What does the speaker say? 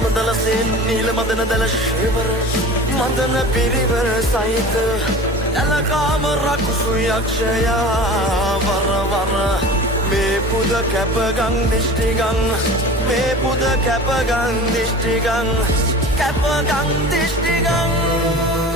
මදලසෙන් නීල මදන දල ශේවර මදන පිරිවර සහිත ඇලකාම රකුසු යක්ෂයා වර මේ පුද කැපගං දිෂ්ටිගං මේ පුද කැපගං දිෂ්ටිගං කැපගං දිෂ්ටිගං